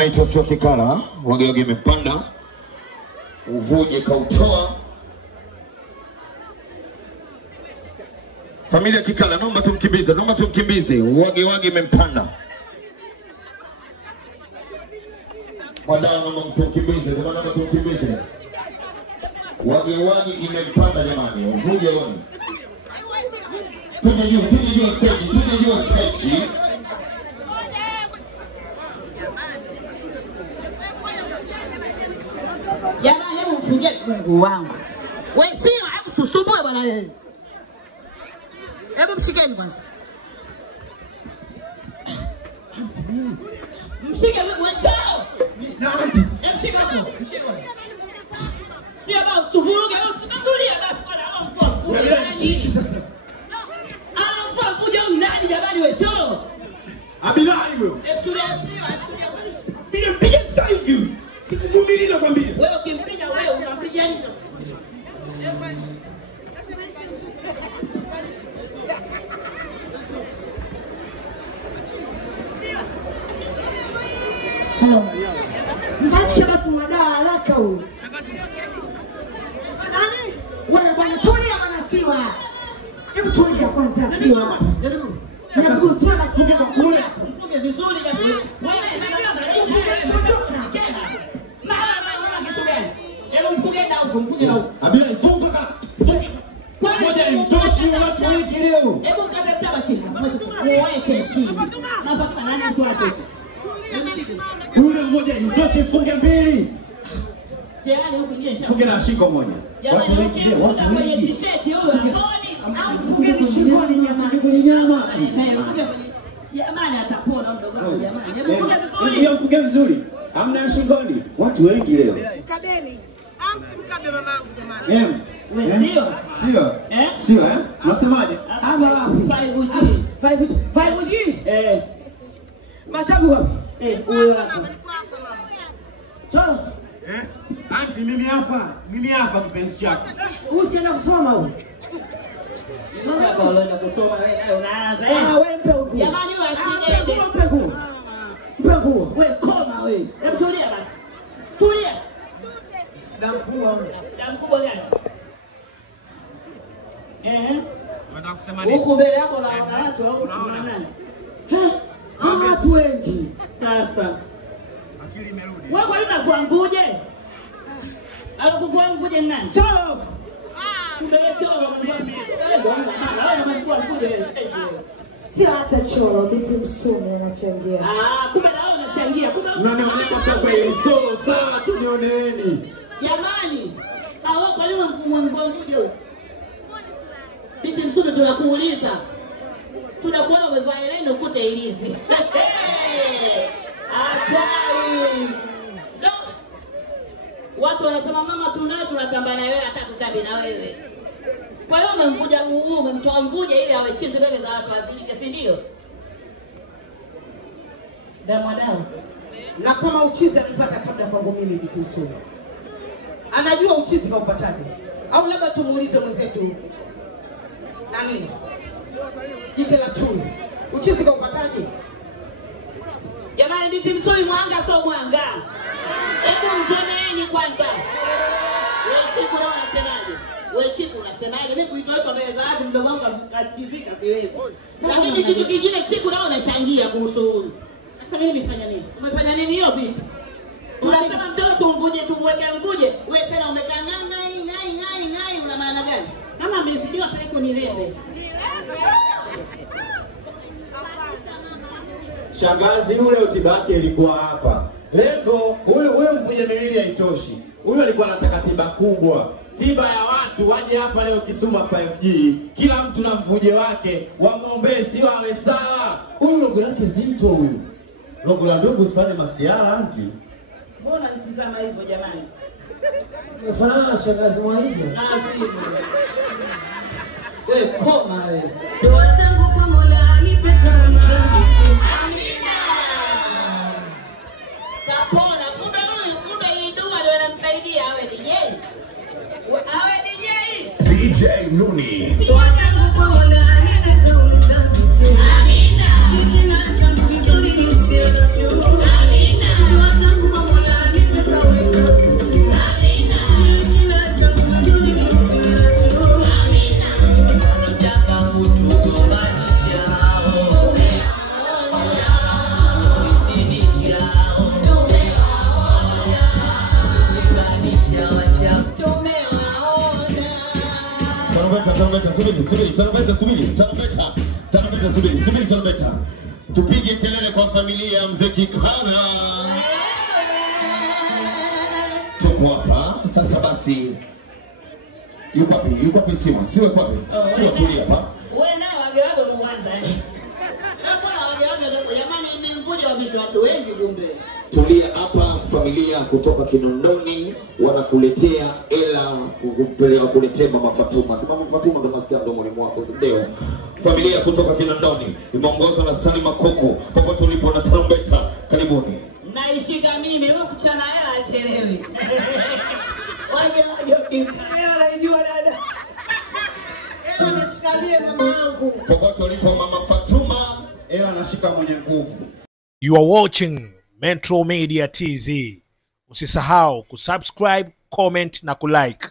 anaitwa Sio Kikala, wage imepanda. Uvuje kautoa. Familia Kikala, naomba tumkimbize. Wage imempanda. Wadau naomba tumkimbize. Wage imempanda jamani. Uvuje wani. Tuje juu stage. Jamani, hebu mfungie Mungu wangu. Wewe sio, hebu susumbue bwana wewe. Hebu mshikeni kwanza. Mshike wewe chao. Na auntie. Mshike hapo. Sio baba usuvuruge, tutulia basi bwana, hapo mko. Kuja nani jamani wewe chao? Abilai wewe. Tulia. Piga sasa hivi. Sikuvumili nakwambia. Wewe ukimpiga wewe unampiga nini? Mvachi basi madawa haraka huyu. Nani? Wewe bwana tulia wanasiwa. Hebu tulia kwanza siwa. Hebu tulia na kidogo kule. Mfunge vizuri jamani. Wewe mfunge na huko. Abila funga kaka. Moja imtoshi watu wengi leo. Hebu mkabeta chini. Muweke chini. Napaka nani mtu wake. Ule mmoja imtoshi funge mbili. Tayari huko nje shamba. Funge na shiko moja. Watu wengi leo. Watu wengi t-shirt huyo aponi au Funge ni shingoni jamani. Ni nyama. Jamani atapona mdogo wangu jamani. Hebu funge vizuri. Hiyo funge vizuri. Hamna shingoni. Watu wengi leo. Mkabeni. Mkabe mamangu jamani. Sio. Nasemaje? Ama 5G. 5G. Mashabu wapi? Huyo hapo. Choro. Auntie mimi hapa kipenzi chako. Usienda kusoma huko. Mama hapa unaenda kusoma wewe nayo unaanza. Wewe mpe huko. Jamani wewe achinde. Mpe huko. Wewe koma wewe. Hebu tulia basi. Tulia. Damu kubwa gani? Unataka kusema nini? Huko mbele yako na watu wako nani? Watu wengi. Sasa. Akili imerudi. Wewe kwa nini unakuanguje? Alokuanguje nani? Choro. Mbele choro mimi. Si hata choro, binti msomi anachangia. Kumbe na wewe unachangia. Kumbe unaniona kwa kweli sawa tunioneeni. Jamani, hao kwa nini mwanamke huyo? Binti msomi tunakuuliza. Tunakuona umevaa eleno kute ilizi. Hatari. No. Watu wanasema mama tunatamba na wewe hata kutambi na wewe. Kwa hiyo umemtoa mvuja ili awe chini mbele za watu wazilike, si ndio? Damu. Na kama uchizi alipata kabla kwangu mimi Bitu. Anajua uchizi kaupataje? Au labda tumuulize mwenzetu. Nani? Jike la chui. Uchizi kaupataje? Jamani ndizi msoi mwanga sio mwanga. Hebu mzoneeni kwanza. Wewe chiku unasemaje? Mimi kuitoa hiyo mbele za watu mdomo wangu ativika siwezi. Lakini kitu kingine chiku nao unachangia kuhusu huyu. Sasa mimi nimefanya nini? Umefanya nini hiyo vipi? Unasema mtoto tumvuje tumweke mvuje, wewe tena umekaa ngai una maana gani? Kama amezidiwa pale ni rebe. Shangazi ule utibaki ilikuwa hapa. Lengo huyu mvuje miwili haitoshi. Huyu alikuwa anataka tiba kubwa. Tiba ya watu waje hapa leo Kisuma 5G. Kila mtu na mvuje wake, wamwombee sio awe sawa. Huyu logo lake zito huyu. Logo la ndugu usifanye masiara anti. Mbona nitizama hivyo jamani? Umefanana na shangazi Mwaija. Wewe koma wewe. Dua zangu kwa Mola nipe kama. Amina. Kapona, kumbe hii dua ndio inamsaidia awe DJ. Awe DJ. DJ Nuni. Dua zangu kwa Mola nipe kama. Amina. Amina. tarumbeta. Tupige kelele kwa familia ya Mzee Kikana. Tuko hapa sasa basi. Yuko wapi Siwa? Siwa wapi? Siwa tulia hapa. Wewe nao wage mwanza hapo na wage jamani nimekuja wabisho watu wengi kumbe. Tulia hapa, familia kutoka Kinondoni wanakuletea kuletea Mama Fatuma. Si Mama Fatuma ndo nasikia mdomoni mwako, si ndio? Familia kutoka Kinondoni imeongozwa na Sani Makoko. Popote ulipo na tarumbeta, karibuni. Naishika mimi, wewe kuchana hela achelewi. Waje unajua dada. Ela nashikamie mama wangu. Popote ulipo Mama Fatuma, ela nashika mwenye nguvu. You are watching Metro Media TZ. Usisahau kusubscribe, comment na kulike.